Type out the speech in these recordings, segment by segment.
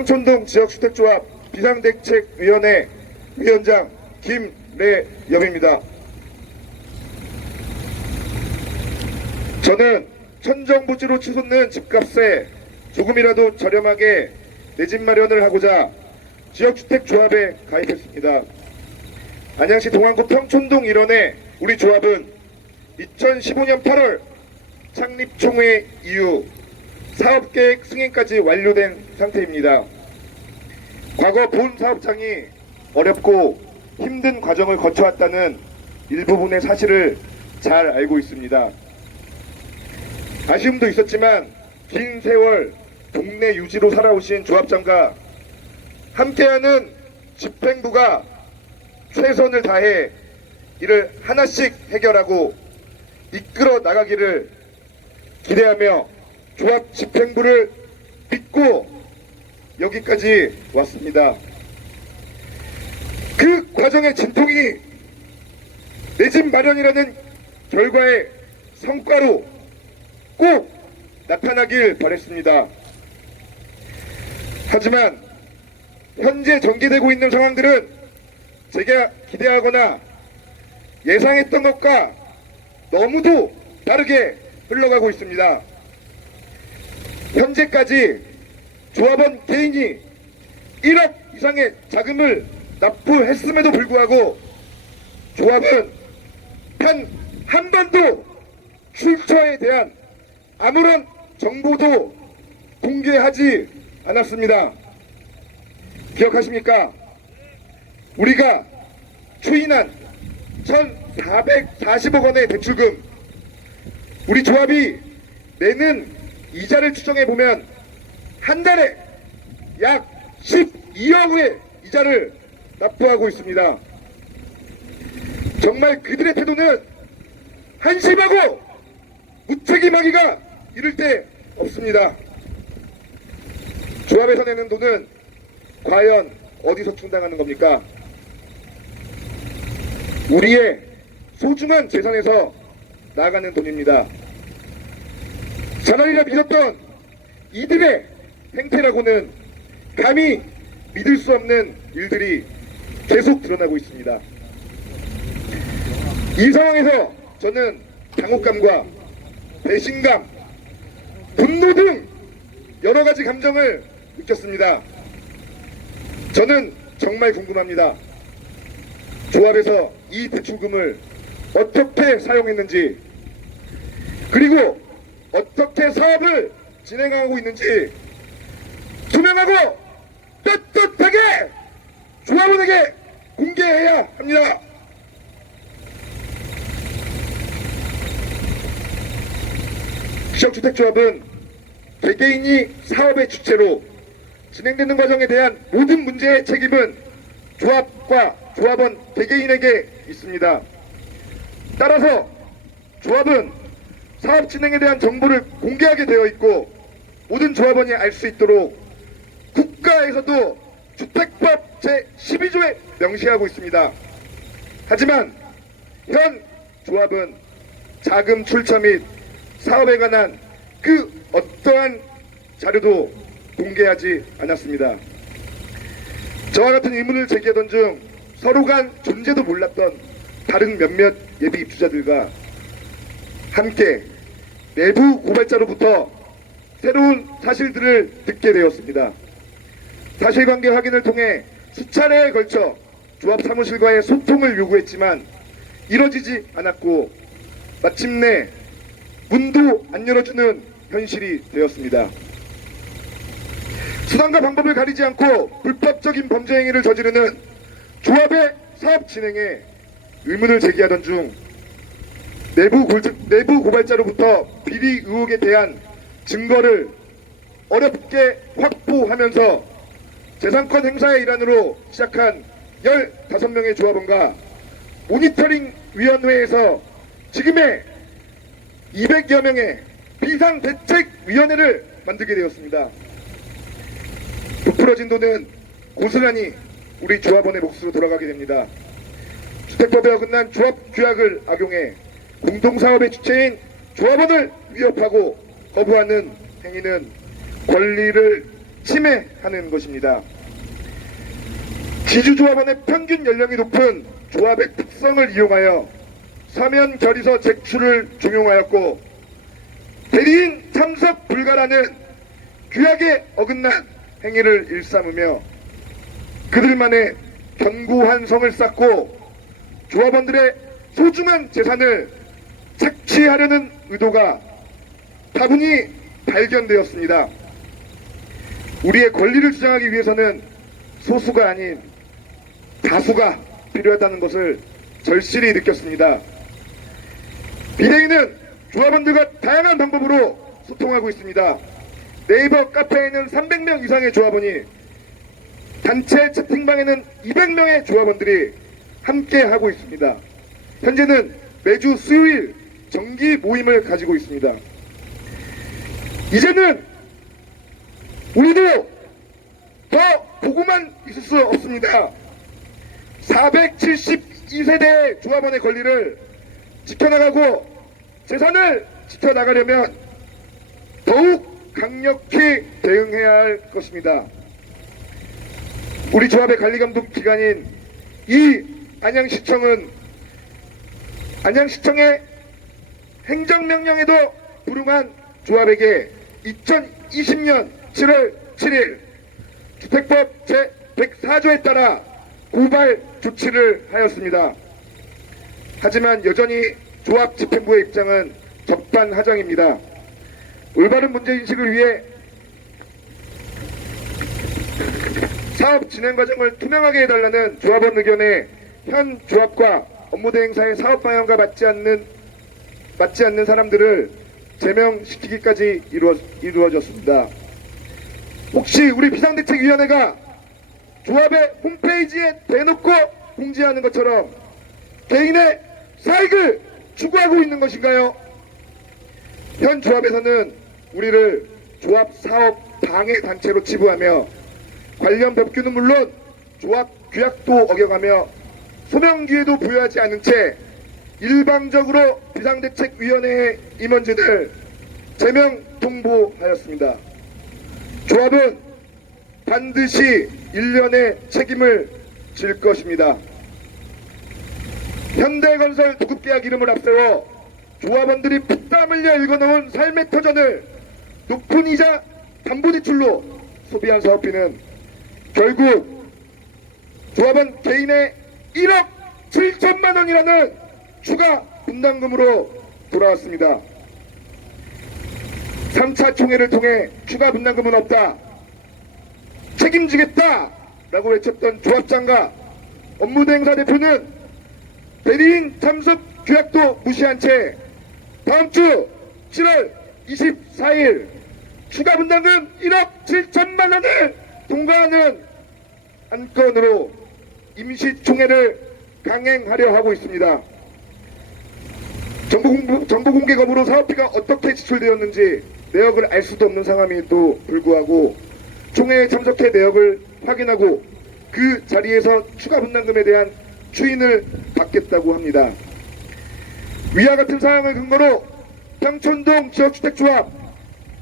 평촌동 지역주택조합 비상대책위원회 위원장 김래엽입니다. 저는 천정부지로 치솟는 집값에 조금이라도 저렴하게 내 집 마련을 하고자 지역주택조합에 가입했습니다. 안양시 동안구 평촌동 일원의 우리 조합은 2015년 8월 창립총회 이후 사업계획 승인까지 완료된 상태입니다. 과거 본 사업장이 어렵고 힘든 과정을 거쳐왔다는 일부분의 사실을 잘 알고 있습니다. 아쉬움도 있었지만 긴 세월 동네 유지로 살아오신 조합장과 함께하는 집행부가 최선을 다해 이를 하나씩 해결하고 이끌어 나가기를 기대하며 조합 집행부를 믿고 여기까지 왔습니다. 그 과정의 진통이 내 집 마련이라는 결과의 성과로 꼭 나타나길 바랬습니다. 하지만 현재 전개되고 있는 상황들은 제가 기대하거나 예상했던 것과 너무도 다르게 흘러가고 있습니다. 현재까지 조합원 개인이 1억 이상의 자금을 납부했음에도 불구하고 조합은 한 번도 출처에 대한 아무런 정보도 공개하지 않았습니다. 기억하십니까? 우리가 추인한 1,440억 원의 대출금, 우리 조합이 내는 이자를 추정해보면 한 달에 약 12억의 이자를 납부하고 있습니다. 정말 그들의 태도는 한심하고 무책임하기가 이를 데 없습니다. 조합에서 내는 돈은 과연 어디서 충당하는 겁니까? 우리의 소중한 재산에서 나가는 돈입니다. 자날이라 믿었던 이들의 행태라고는 감히 믿을 수 없는 일들이 계속 드러나고 있습니다. 이 상황에서 저는 당혹감과 배신감, 분노 등 여러 가지 감정을 느꼈습니다. 저는 정말 궁금합니다. 조합에서 이 대출금을 어떻게 사용했는지, 그리고 어떻게 사업을 진행하고 있는지 투명하고 떳떳하게 조합원에게 공개해야 합니다. 지역주택조합은 개개인이 사업의 주체로 진행되는 과정에 대한 모든 문제의 책임은 조합과 조합원 개개인에게 있습니다. 따라서 조합은 사업 진행에 대한 정보를 공개하게 되어 있고 모든 조합원이 알 수 있도록 국가에서도 주택법 제12조에 명시하고 있습니다. 하지만 현 조합은 자금 출처 및 사업에 관한 그 어떠한 자료도 공개하지 않았습니다. 저와 같은 의문을 제기하던 중 서로 간 존재도 몰랐던 다른 몇몇 예비 입주자들과 함께 내부 고발자로부터 새로운 사실들을 듣게 되었습니다. 사실관계 확인을 통해 수차례에 걸쳐 조합 사무실과의 소통을 요구했지만 이뤄지지 않았고 마침내 문도 안 열어주는 현실이 되었습니다. 수단과 방법을 가리지 않고 불법적인 범죄 행위를 저지르는 조합의 사업 진행에 의문을 제기하던 중 내부 고발자로부터 비리 의혹에 대한 증거를 어렵게 확보하면서 재산권 행사의 일환으로 시작한 15명의 조합원과 모니터링 위원회에서 지금의 200여 명의 비상대책위원회를 만들게 되었습니다. 부풀어진 돈은 고스란히 우리 조합원의 몫으로 돌아가게 됩니다. 주택법에 어긋난 조합 규약을 악용해 공동사업의 주체인 조합원을 위협하고 거부하는 행위는 권리를 침해하는 것입니다. 지주조합원의 평균 연령이 높은 조합의 특성을 이용하여 서면 결의서 제출을 종용하였고 대리인 참석 불가라는 규약에 어긋난 행위를 일삼으며 그들만의 견고한 성을 쌓고 조합원들의 소중한 재산을 착취하려는 의도가 다분히 발견되었습니다. 우리의 권리를 주장하기 위해서는 소수가 아닌 다수가 필요하다는 것을 절실히 느꼈습니다. 비대위는 조합원들과 다양한 방법으로 소통하고 있습니다. 네이버 카페에는 300명 이상의 조합원이, 단체 채팅방에는 200명의 조합원들이 함께 하고 있습니다. 현재는 매주 수요일 정기 모임을 가지고 있습니다. 이제는 우리도 더 보고만 있을 수 없습니다. 472세대의 조합원의 권리를 지켜나가고 재산을 지켜나가려면 더욱 강력히 대응해야 할 것입니다. 우리 조합의 관리감독 기관인 이 안양시청은 안양시청의 행정명령에도 불응한 조합에게 2020년 7월 7일 주택법 제104조에 따라 고발 조치를 하였습니다. 하지만 여전히 조합 집행부의 입장은 적반하장입니다. 올바른 문제인식을 위해 사업 진행 과정을 투명하게 해달라는 조합원 의견에 현 조합과 업무대행사의 사업 방향과 맞지 않는 사람들을 제명시키기까지 이루어졌습니다. 혹시 우리 비상대책위원회가 조합의 홈페이지에 대놓고 공지하는 것처럼 개인의 사익을 추구하고 있는 것인가요? 현 조합에서는 우리를 조합 사업 방해 단체로 치부하며 관련 법규는 물론 조합 규약도 어겨가며 소명 기회도 부여하지 않은 채 일방적으로 비상대책위원회의 임원진을 제명 통보하였습니다. 조합은 반드시 일련의 책임을 질 것입니다. 현대건설 두급계약 이름을 앞세워 조합원들이 피땀 흘려 읽어놓은 삶의 터전을 높은 이자 담보대출로 소비한 사업비는 결국 조합원 개인의 1억 7천만 원이라는 추가 분담금으로 돌아왔습니다. 3차 총회를 통해 추가 분담금은 없다, 책임지겠다 라고 외쳤던 조합장과 업무대행사 대표는 대리인 참석 규약도 무시한 채 다음 주 7월 24일 추가 분담금 1억 7천만 원을 통과하는 안건으로 임시총회를 강행하려 하고 있습니다. 정보 공개 거부로 사업비가 어떻게 지출되었는지 내역을 알 수도 없는 상황에도 불구하고 총회에 참석해 내역을 확인하고 그 자리에서 추가 분담금에 대한 추인을 받겠다고 합니다. 위와 같은 사항을 근거로 평촌동 지역주택조합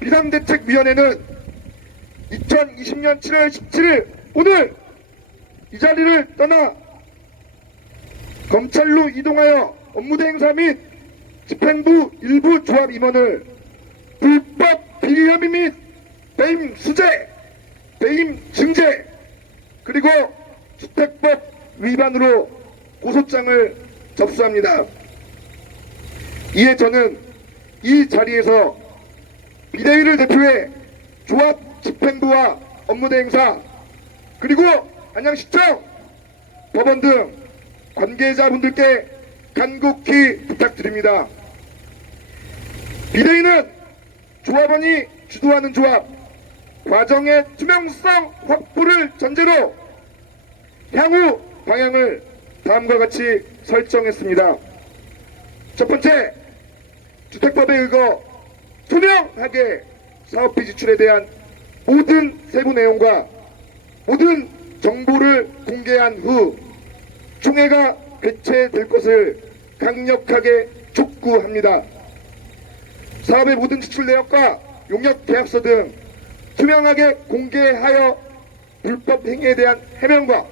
비상대책위원회는 2020년 7월 17일 오늘 이 자리를 떠나 검찰로 이동하여 업무대행사 및 집행부 일부 조합 임원을 불법 비리 혐의 및 배임 수재, 배임 증제, 그리고 주택법 위반으로 고소장을 접수합니다. 이에 저는 이 자리에서 비대위를 대표해 조합 집행부와 업무대행사 그리고 안양시청, 법원 등 관계자분들께 간곡히 부탁드립니다. 비대위는 조합원이 주도하는 조합 과정의 투명성 확보를 전제로 향후 방향을 다음과 같이 설정했습니다. 첫 번째, 주택법에 의거 투명하게 사업비 지출에 대한 모든 세부 내용과 모든 정보를 공개한 후 총회가 개최될 것을 강력하게 촉구합니다. 사업의 모든 지출 내역과 용역 계약서 등 투명하게 공개하여 불법 행위에 대한 해명과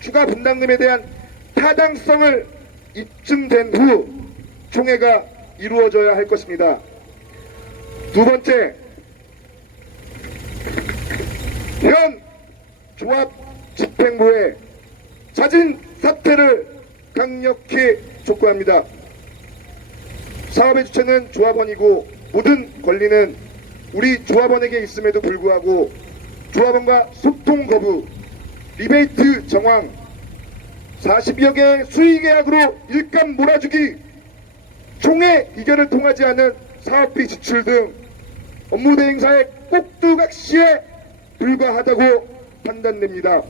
추가 분담금에 대한 타당성을 입증된 후 총회가 이루어져야 할 것입니다. 두 번째, 현 조합 집행부의 자진 사퇴를 강력히 촉구합니다. 사업의 주체는 조합원이고 모든 권리는 우리 조합원에게 있음에도 불구하고 조합원과 소통 거부, 리베이트 정황, 40여 개의 수의 계약으로 일감 몰아주기, 총회 의결을 통하지 않은 사업비 지출 등 업무 대행사의 꼭두각시에 불과하다고 판단됩니다.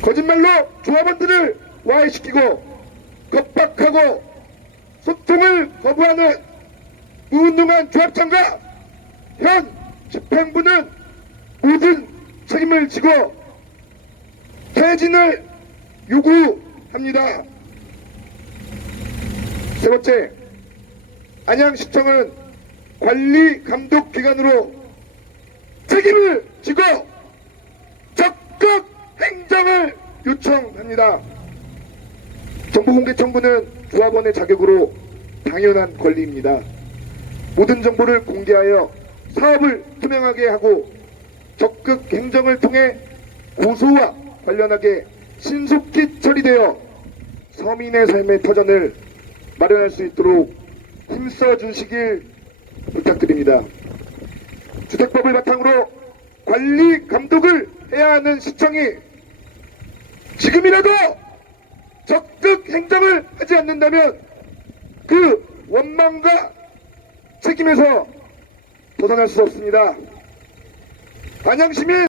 거짓말로 조합원들을 와해시키고 겁박하고 소통을 거부하는 무능한 조합장과 현 집행부는 모든 책임을 지고 퇴진을 요구합니다. 세 번째, 안양시청은 관리 감독 기관으로 책임을 지고 적극 행정을 요청합니다. 정보공개 청구는 조합원의 자격으로 당연한 권리입니다. 모든 정보를 공개하여 사업을 투명하게 하고 적극 행정을 통해 고소와 관련하게 신속히 처리되어 서민의 삶의 터전을 마련할 수 있도록 힘써 주시길 부탁드립니다. 주택법을 바탕으로 관리 감독을 해야 하는 시청이 지금이라도 적극 행정을 하지 않는다면 그 원망과 책임에서 벗어날 수 없습니다. 안양시민